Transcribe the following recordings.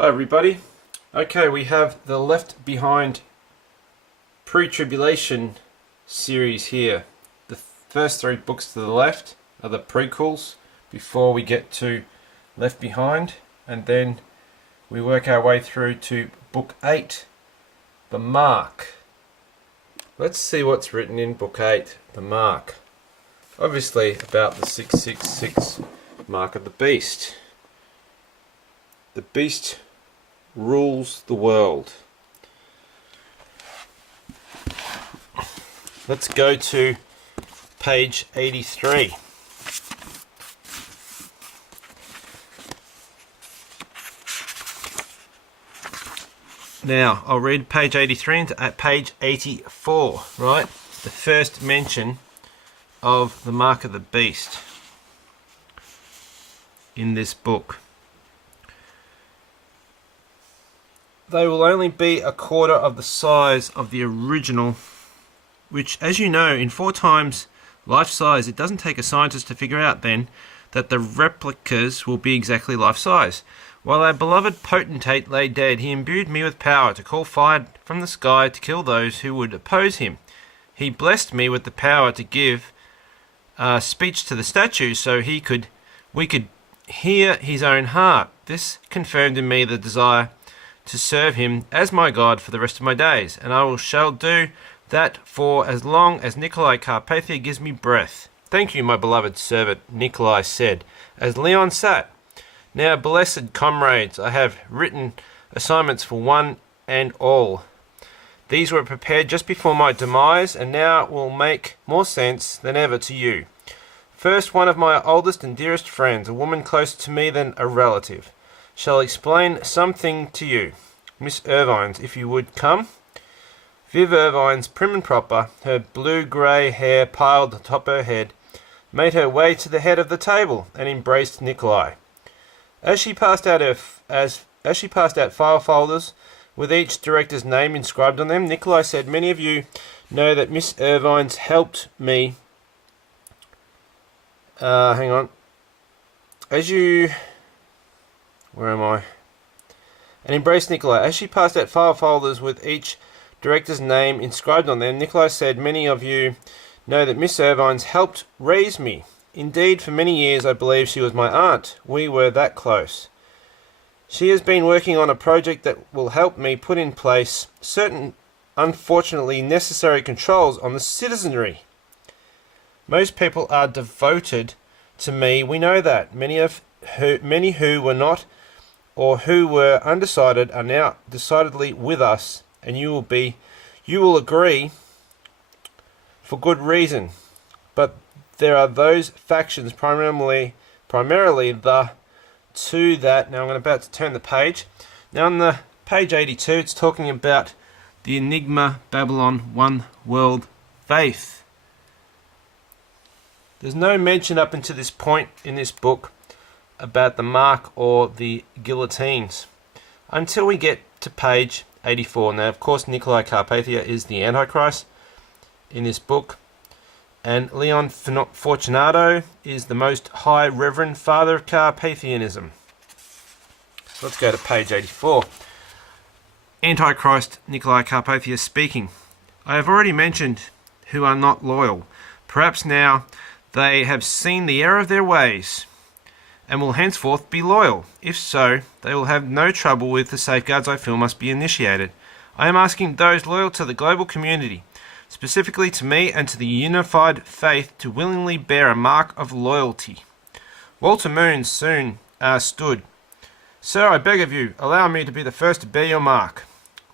Hi everybody. Okay, we have the Left Behind Pre-Tribulation series here. The first three books to the left are the prequels before we get to Left Behind, and then we work our way through to book 8, The Mark. Let's see what's written in book 8, The Mark. Obviously about the 666 mark of the beast. The beast rules the world. Let's go to page 83. Now, I'll read page 83 into page 84, right? The first mention of the mark of the beast in this book. They will only be a quarter of the size of the original, which, as you know, in 4 times life size, it doesn't take a scientist to figure out then that the replicas will be exactly life size. While our beloved potentate lay dead, he imbued me with power to call fire from the sky to kill those who would oppose him. He blessed me with the power to give speech to the statues so we could hear his own heart. This confirmed in me the desire to serve him as my God for the rest of my days, and I shall do that for as long as Nikolai Carpathia gives me breath. Thank you, my beloved servant, Nikolai said, as Leon sat. Now, blessed comrades, I have written assignments for one and all. These were prepared just before my demise, and now will make more sense than ever to you. First, one of my oldest and dearest friends, a woman closer to me than a relative, shall explain something to you. Miss Irvine's, if you would come. Viv Irvine's, prim and proper, her blue-grey hair piled atop her head, made her way to the head of the table and embraced Nikolai. As she passed out file folders with each director's name inscribed on them, Nikolai said, "Many of you know that Miss Irvine's helped me." Hang on. Where am I? And embraced Nikolai. As she passed out file folders with each director's name inscribed on them, Nikolai said, "Many of you know that Miss Irvine's helped raise me. Indeed, for many years I believe she was my aunt. We were that close. She has been working on a project that will help me put in place certain, unfortunately necessary controls on the citizenry. Most people are devoted to me, we know that. Many who were not or who were undecided are now decidedly with us, and you will agree for good reason. But there are those factions, primarily the two that..." Now I'm about to turn the page. Now on the page 82, it's talking about the Enigma Babylon One World faith. There's no mention up until this point in this book about the mark or the guillotines until we get to page 84. Now, of course, Nikolai Carpathia is the Antichrist in this book, and Leon Fortunato is the most high reverend father of Carpathianism. Let's go to page 84. Antichrist Nikolai Carpathia speaking. "I have already mentioned who are not loyal. Perhaps now they have seen the error of their ways and will henceforth be loyal. If so, they will have no trouble with the safeguards I feel must be initiated. I am asking those loyal to the global community, specifically to me and to the unified faith, to willingly bear a mark of loyalty." Walter Moon soon stood. "Sir, I beg of you, allow me to be the first to bear your mark."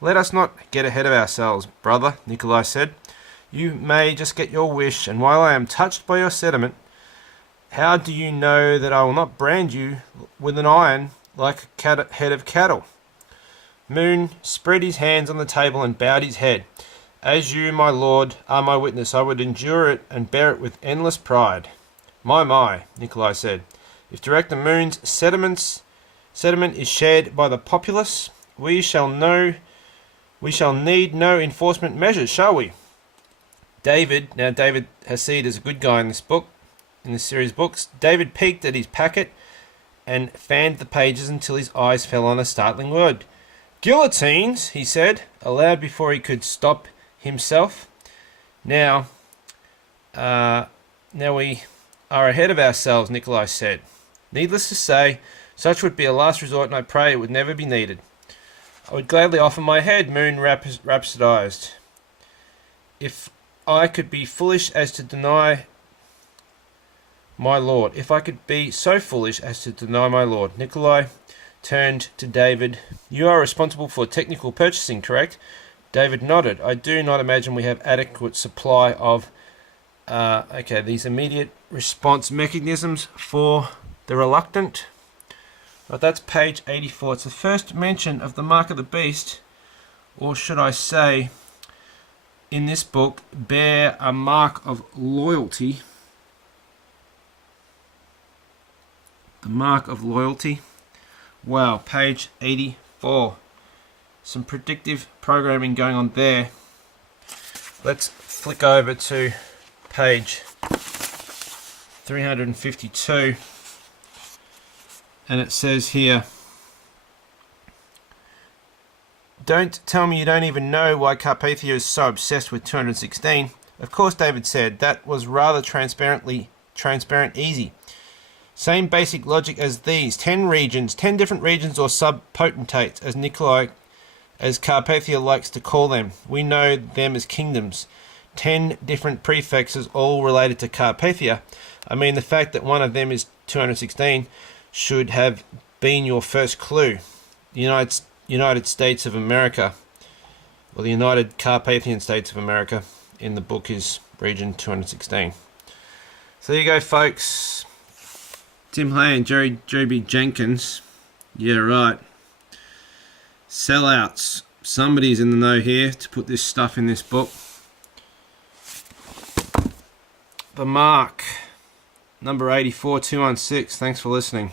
"Let us not get ahead of ourselves, brother," Nikolai said. "You may just get your wish, and while I am touched by your sentiment, how do you know that I will not brand you with an iron like a head of cattle?" Moon spread his hands on the table and bowed his head. "As you, my lord, are my witness, I would endure it and bear it with endless pride." My, Nikolai said. "If Director Moon's sentiment is shared by the populace, we shall need no enforcement measures, shall we?" David Hasid is a good guy in this book, in this series of books. David peeked at his packet and fanned the pages until his eyes fell on a startling word. Guillotines, he said, aloud before he could stop himself. Now we are ahead of ourselves, Nikolai said. Needless to say, such would be a last resort, and I pray it would never be needed. I would gladly offer my head, Moon rhapsodized. If I could be foolish as to deny my lord. If I could be so foolish as to deny my lord. Nikolai turned to David. You are responsible for technical purchasing, correct? David nodded. I do not imagine we have adequate supply of these immediate response mechanisms for the reluctant. But that's page 84. It's the first mention of the mark of the beast, or should I say, in this book, bear a mark of loyalty. The mark of loyalty. Wow, page 84. Some predictive programming going on there. Let's flick over to page 352. And it says here, don't tell me you don't even know why Carpathia is so obsessed with 216. Of course, David said, that was rather transparent easy. Same basic logic as these. 10 different regions or sub-potentates, as Carpathia likes to call them. We know them as kingdoms. 10 different prefixes all related to Carpathia. I mean, the fact that one of them is 216 should have been your first clue. The United States of America, or the United Carpathian States of America in the book is region 216. So there you go, folks. Tim Hay and Jerry B. Jenkins. Yeah, right. Sellouts. Somebody's in the know here to put this stuff in this book. The mark. Number 84, 216. Thanks for listening.